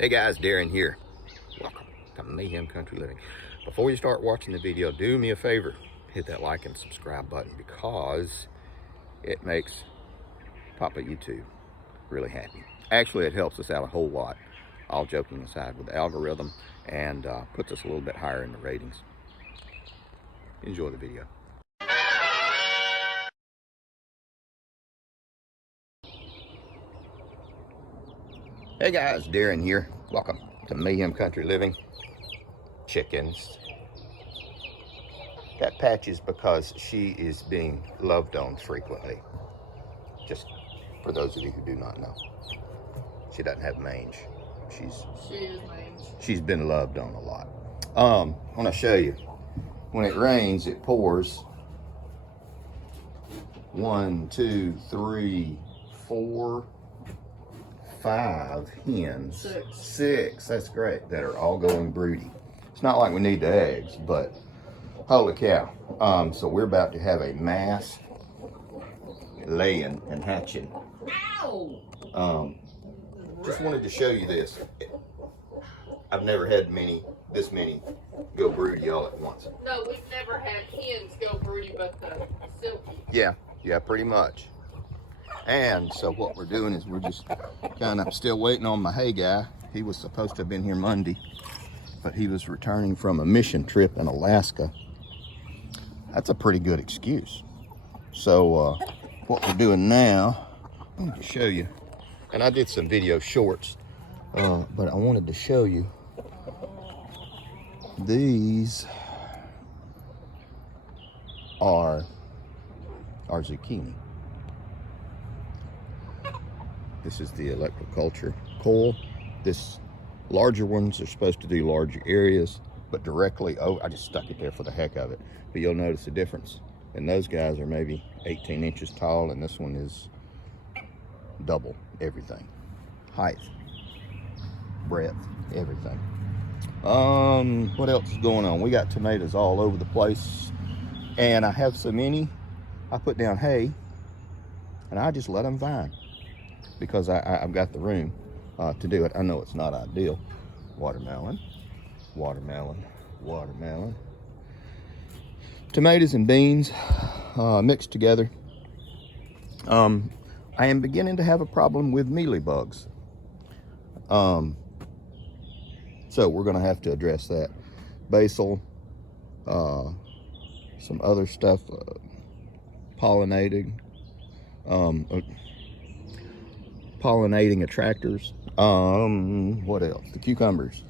Hey guys, Darren here. Welcome to Mayhem Country Living. Before you start watching the video, do me a favor. Hit that like and subscribe button because it makes Papa YouTube really happy. Actually, it helps us out a whole lot, all joking aside, with the algorithm and puts us a little bit higher in the ratings. Enjoy the video. Hey guys, Darren here. Welcome to Mayhem Country Living. Chickens. That patch is because she is being loved on frequently. Just for those of you who do not know. She doesn't have mange. She is mange. She's been loved on a lot. I want to show you. When it rains, it pours 1, 2, 3, 4, 5 hens. Six. That's great. That are all going broody. It's not like we need the eggs, but holy cow. So we're about to have a mass laying and hatching. Ow! Just wanted to show you this. I've never had this many go broody all at once. No, we've never had hens go broody, but the silky. Yeah, pretty much. And so what we're doing is we're just kind of still waiting on my hay guy. He was supposed to have been here Monday, but he was returning from a mission trip in Alaska. That's a pretty good excuse. So what we're doing now, I'm going to show you. And I did some video shorts, but I wanted to show you. These are our zucchini. This is the electroculture coil. This larger ones are supposed to do larger areas, but directly, I just stuck it there for the heck of it. But you'll notice the difference. And those guys are maybe 18 inches tall, and this one is double everything. Height, breadth, everything. What else is going on? We got tomatoes all over the place, and I have so many, I put down hay, and I just let them vine. Because I've got the room to do it. I know it's not ideal. Watermelon, watermelon, watermelon. Tomatoes and beans mixed together. I am beginning to have a problem with mealybugs. So we're going to have to address that. Basil, some other stuff, pollinating attractors. What else? The cucumbers.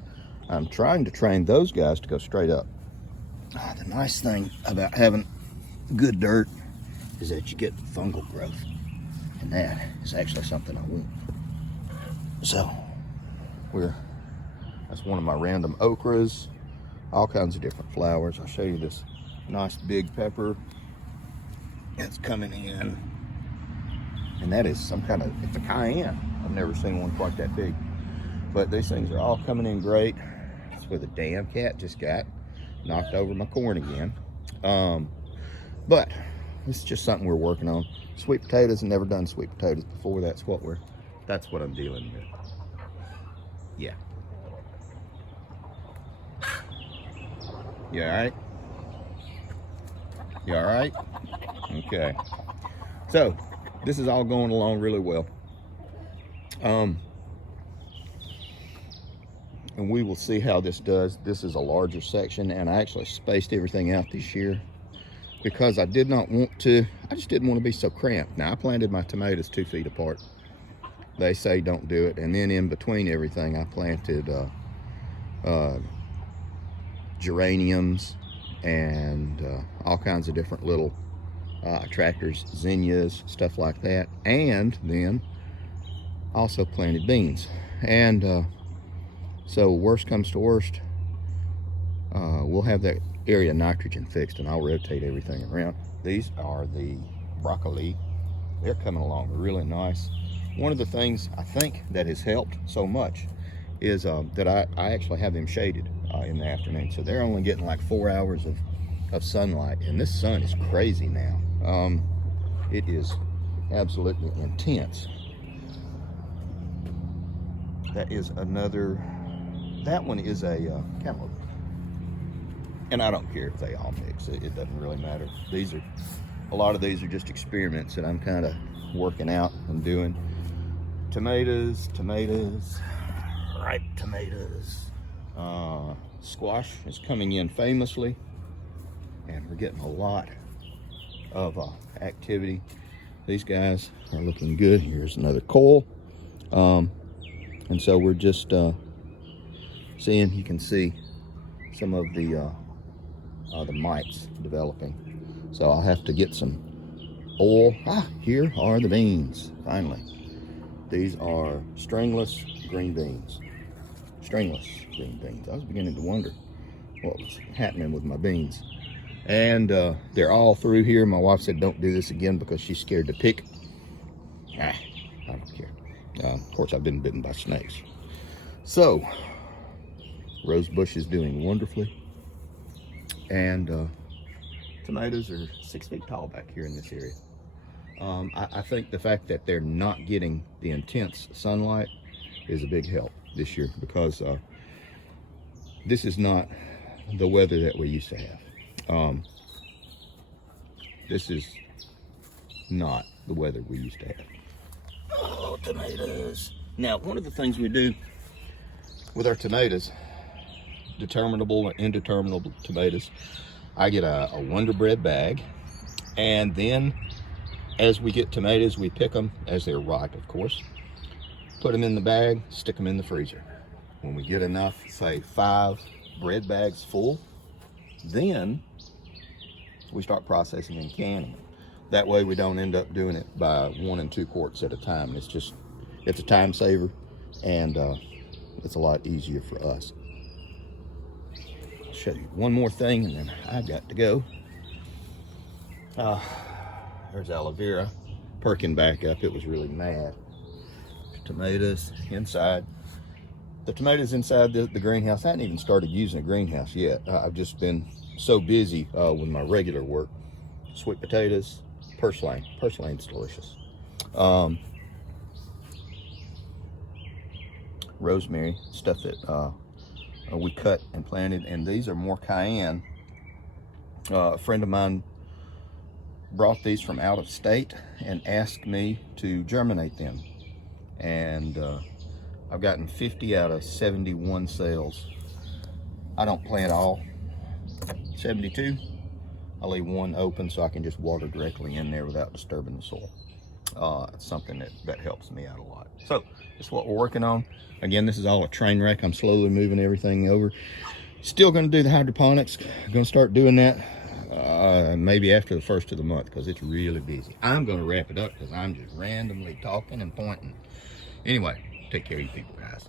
I'm trying to train those guys to go straight up. The nice thing about having good dirt is that you get fungal growth, and that is actually something I want. So that's one of my random okras, all kinds of different flowers. I'll show you this nice big pepper that's coming in. And that is some kind of, it's a cayenne. I've never seen one quite that big. But these things are all coming in great. That's where the damn cat just got knocked over my corn again. But it's just something we're working on. Sweet potatoes, I've never done sweet potatoes before. That's what I'm dealing with. Yeah. You all right? You all right? Okay. So, this is all going along really well. And we will see how this does. This is a larger section, and I actually spaced everything out this year because I just didn't want to be so cramped. Now, I planted my tomatoes 2 feet apart. They say don't do it. And then in between everything, I planted geraniums and all kinds of different little attractors, zinnias, stuff like that, and then also planted beans. And so worst comes to worst, we'll have that area nitrogen fixed, and I'll rotate everything around. These are the broccoli. They're coming along really nice. One of the things I think that has helped so much is that I actually have them shaded in the afternoon, so they're only getting like 4 hours of sunlight, and this sun is crazy now. It is absolutely intense. That is another, that one is a cantaloupe. And I don't care if they all mix, it doesn't really matter. These are, a lot of these are just experiments that I'm kind of working out and doing. Tomatoes, ripe tomatoes. Squash is coming in famously, and we're getting a lot of activity. These guys are looking good. Here's another coal. And so we're just seeing, you can see some of the mites developing. So I'll have to get some oil. Here are the beans, finally. These are stringless green beans. Stringless green beans. I was beginning to wonder what was happening with my beans. And they're all through here. My wife said don't do this again because she's scared to pick. I don't care. Of course, I've been bitten by snakes. So, rose bush is doing wonderfully. And tomatoes are 6 feet tall back here in this area. I think the fact that they're not getting the intense sunlight is a big help this year, because this is not the weather that we used to have. This is not the weather we used to have. Oh, tomatoes. Now, one of the things we do with our tomatoes, determinable and indeterminable tomatoes, I get a Wonder Bread bag, and then as we get tomatoes, we pick them as they're ripe, of course, put them in the bag, stick them in the freezer. When we get enough, say 5 bread bags full, then we start processing and canning them. That way we don't end up doing it by 1 and 2 quarts at a time. It's a time saver, and it's a lot easier for us. I'll show you one more thing, and then I've got to go. There's aloe vera perking back up. It was really mad. Tomatoes inside. The tomatoes inside the greenhouse, I hadn't even started using a greenhouse yet. I've just been so busy with my regular work. Sweet potatoes, purslane. Purslane's delicious. Rosemary, stuff that we cut and planted, and these are more cayenne. A friend of mine brought these from out of state and asked me to germinate them, and I've gotten 50 out of 71 sales. I don't plant all 72. I leave one open so I can just water directly in there without disturbing the soil. It's something that helps me out a lot. So that's what we're working on. Again, this is all a train wreck. I'm slowly moving everything over. Still going to do the hydroponics. I'm going to start doing that maybe after the first of the month, because it's really busy. I'm going to wrap it up because I'm just randomly talking and pointing. Anyway, take care of you people, guys.